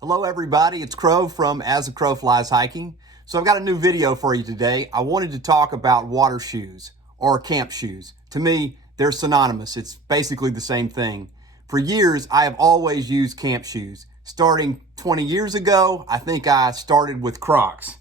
Hello everybody, it's Crow from As the Crow Flies Hiking. So I've got a new video for you today. I wanted to talk about water shoes or camp shoes. To me, they're synonymous. It's basically the same thing. For years, I have always used camp shoes. Starting 20 years ago, I think I started with Crocs.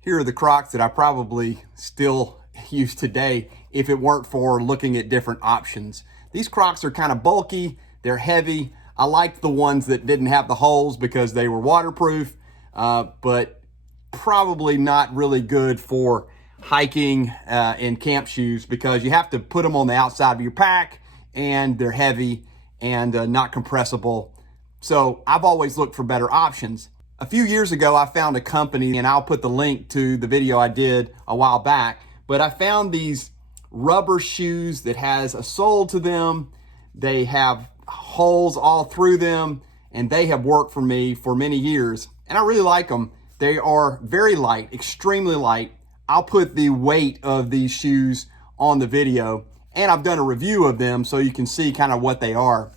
Here are the Crocs that I probably still use today if it weren't for looking at different options. These Crocs are kind of bulky, they're heavy. I liked the ones that didn't have the holes because they were waterproof, but probably not really good for hiking and camp shoes because you have to put them on the outside of your pack and they're heavy and not compressible. So I've always looked for better options. A few years ago, I found a company, and I'll put the link to the video I did a while back, but I found these rubber shoes that has a sole to them. They have holes all through them, and they have worked for me for many years, and I really like them. They are very light, extremely light. I'll put the weight of these shoes on the video, and I've done a review of them so you can see kind of what they are.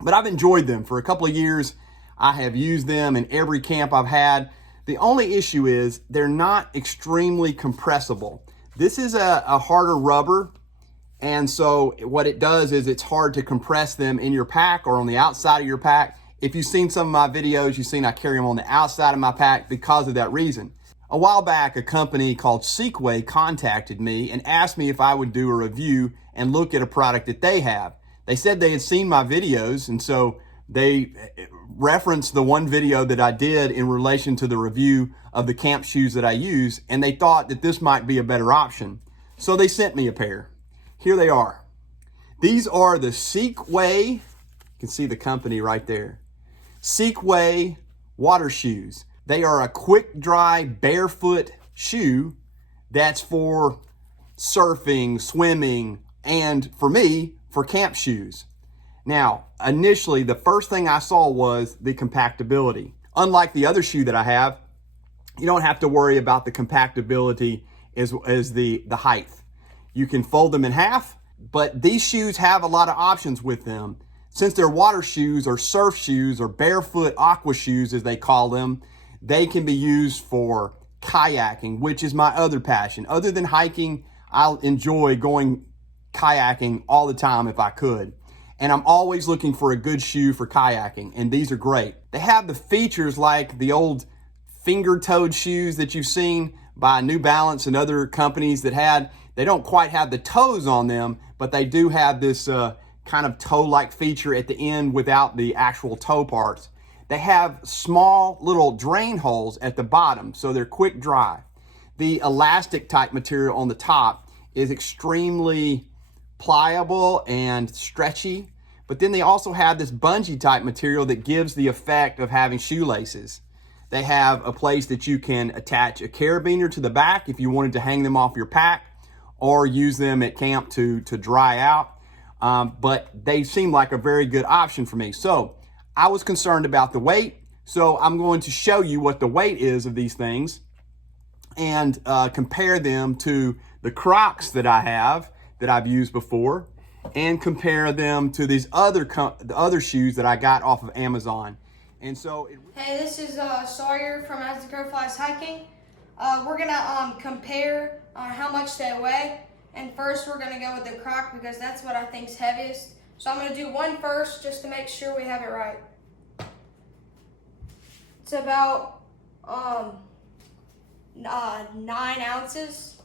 But I've enjoyed them for a couple of years. I have used them in every camp I've had. The only issue is they're not extremely compressible. This is a harder rubber, and so what it does is it's hard to compress them in your pack or on the outside of your pack. If you've seen some of my videos, you've seen I carry them on the outside of my pack because of that reason. A while back, a company called Seekway contacted me and asked me if I would do a review and look at a product that they have. They said they had seen my videos, and so they referenced the one video that I did in relation to the review of the camp shoes that I use, and they thought that this might be a better option. So they sent me a pair. Here they are. These are the Seekway, you can see the company right there, Seekway Water Shoes. They are a quick dry barefoot shoe that's for surfing, swimming, and for me, for camp shoes. Now, initially, the first thing I saw was the compactability. Unlike the other shoe that I have, you don't have to worry about the compactability as the height. You can fold them in half, but these shoes have a lot of options with them. Since they're water shoes or surf shoes or barefoot aqua shoes, as they call them, they can be used for kayaking, which is my other passion. Other than hiking, I'll enjoy going kayaking all the time if I could. And I'm always looking for a good shoe for kayaking, and these are great. They have the features like the old finger-toed shoes that you've seen by New Balance and other companies that had. They don't quite have the toes on them, but they do have this kind of toe-like feature at the end without the actual toe parts. They have small little drain holes at the bottom, so they're quick dry. The elastic type material on the top is extremely pliable and stretchy, but then they also have this bungee type material that gives the effect of having shoelaces. They have a place that you can attach a carabiner to the back if you wanted to hang them off your pack or use them at camp to dry out, but they seem like a very good option for me. So I was concerned about the weight, so I'm going to show you what the weight is of these things and compare them to the Crocs that I have that I've used before, and compare them to these other shoes that I got off of Amazon. And so hey, this is Sawyer from As the Crow Flies Hiking. We're gonna compare how much they weigh, and first we're gonna go with the Croc because that's what I think's heaviest. So I'm gonna do one first just to make sure we have it right. It's about 9 ounces.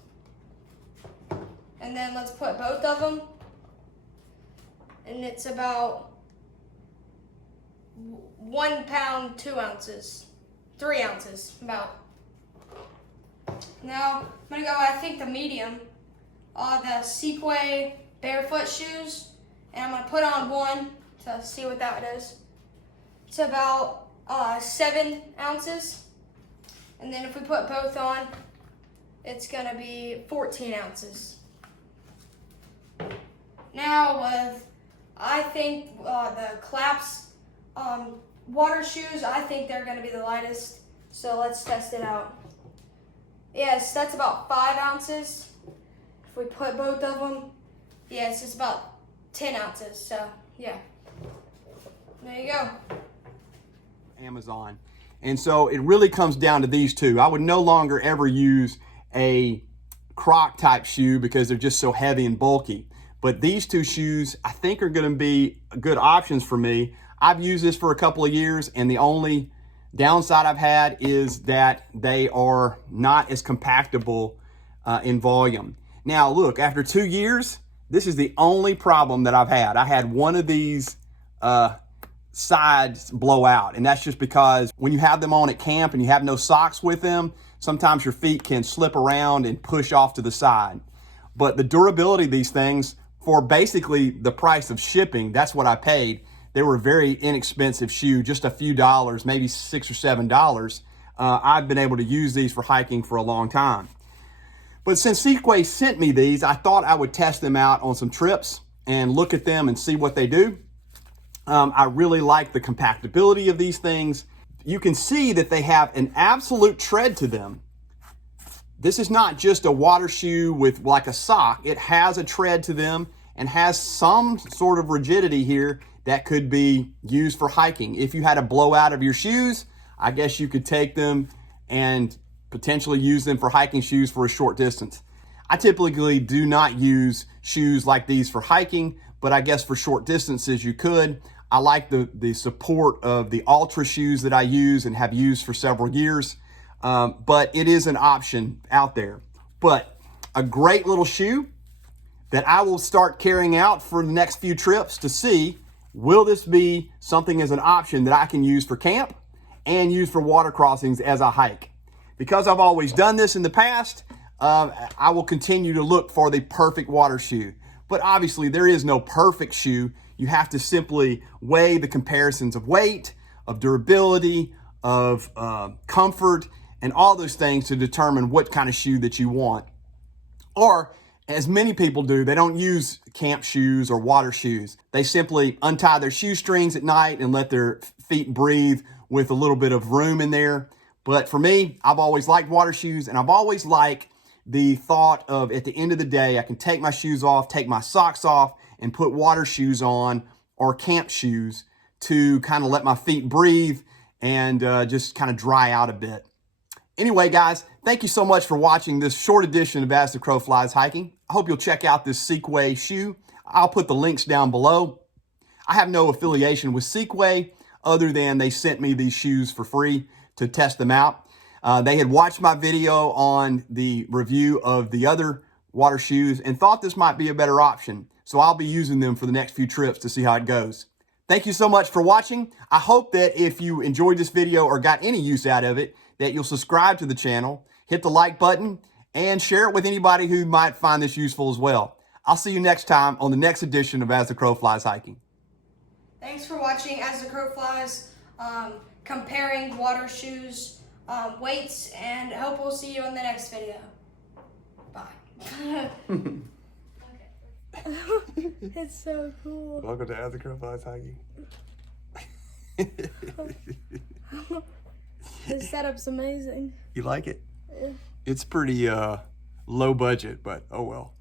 And then let's put both of them. And it's about 1 pound, 2 ounces, 3 ounces, about. Now, I'm gonna go, I think the medium, the Seekway barefoot shoes. And I'm gonna put on one to see what that is. It's about 7 ounces. And then if we put both on, it's gonna be 14 ounces. Now I think the CLAPZOVR water shoes, I think they're gonna be the lightest. So let's test it out. Yes, that's about 5 ounces. If we put both of them, yes, it's about 10 ounces. So yeah, there you go. Amazon. And so it really comes down to these two. I would no longer ever use a Croc type shoe because they're just so heavy and bulky. But these two shoes I think are going to be good options for me. I've used this for a couple of years, and the only downside I've had is that they are not as compactable in volume. Now look, after 2 years, this is the only problem that I've had. I had one of these sides blow out, and that's just because when you have them on at camp and you have no socks with them, sometimes your feet can slip around and push off to the side. But the durability of these things, for basically the price of shipping, that's what I paid. They were a very inexpensive shoe, just a few dollars, maybe $6 or $7. I've been able to use these for hiking for a long time. But since Seekway sent me these, I thought I would test them out on some trips and look at them and see what they do. I really like the compactability of these things. You can see that they have an absolute tread to them. This is not just a water shoe with like a sock. It has a tread to them and has some sort of rigidity here that could be used for hiking. If you had a blowout of your shoes, I guess you could take them and potentially use them for hiking shoes for a short distance. I typically do not use shoes like these for hiking, but I guess for short distances you could. I like the support of the Ultra shoes that I use and have used for several years, but it is an option out there. But a great little shoe that I will start carrying out for the next few trips to see, will this be something as an option that I can use for camp and use for water crossings as I hike? Because I've always done this in the past, I will continue to look for the perfect water shoe. But obviously there is no perfect shoe. You have to simply weigh the comparisons of weight, of durability, of comfort, and all those things to determine what kind of shoe that you want. Or, as many people do, they don't use camp shoes or water shoes. They simply untie their shoestrings at night and let their feet breathe with a little bit of room in there. But for me, I've always liked water shoes, and I've always liked the thought of, at the end of the day, I can take my shoes off, take my socks off, and put water shoes on or camp shoes to kind of let my feet breathe and just kind of dry out a bit. Anyway, guys, thank you so much for watching this short edition of As the Crow Flies Hiking. I hope you'll check out this Seekway shoe. I'll put the links down below. I have no affiliation with Seekway other than they sent me these shoes for free to test them out. They had watched my video on the review of the other water shoes and thought this might be a better option. So I'll be using them for the next few trips to see how it goes. Thank you so much for watching. I hope that if you enjoyed this video or got any use out of it, that you'll subscribe to the channel, hit the like button, and share it with anybody who might find this useful as well. I'll see you next time on the next edition of As the Crow Flies Hiking. Thanks for watching As the Crow Flies, comparing water shoes, weights, and I hope we'll see you in the next video. Bye. It's so cool. Welcome to As the Crow Flies Hiking. The setup's amazing. You like it? Yeah. It's pretty low budget, but oh well.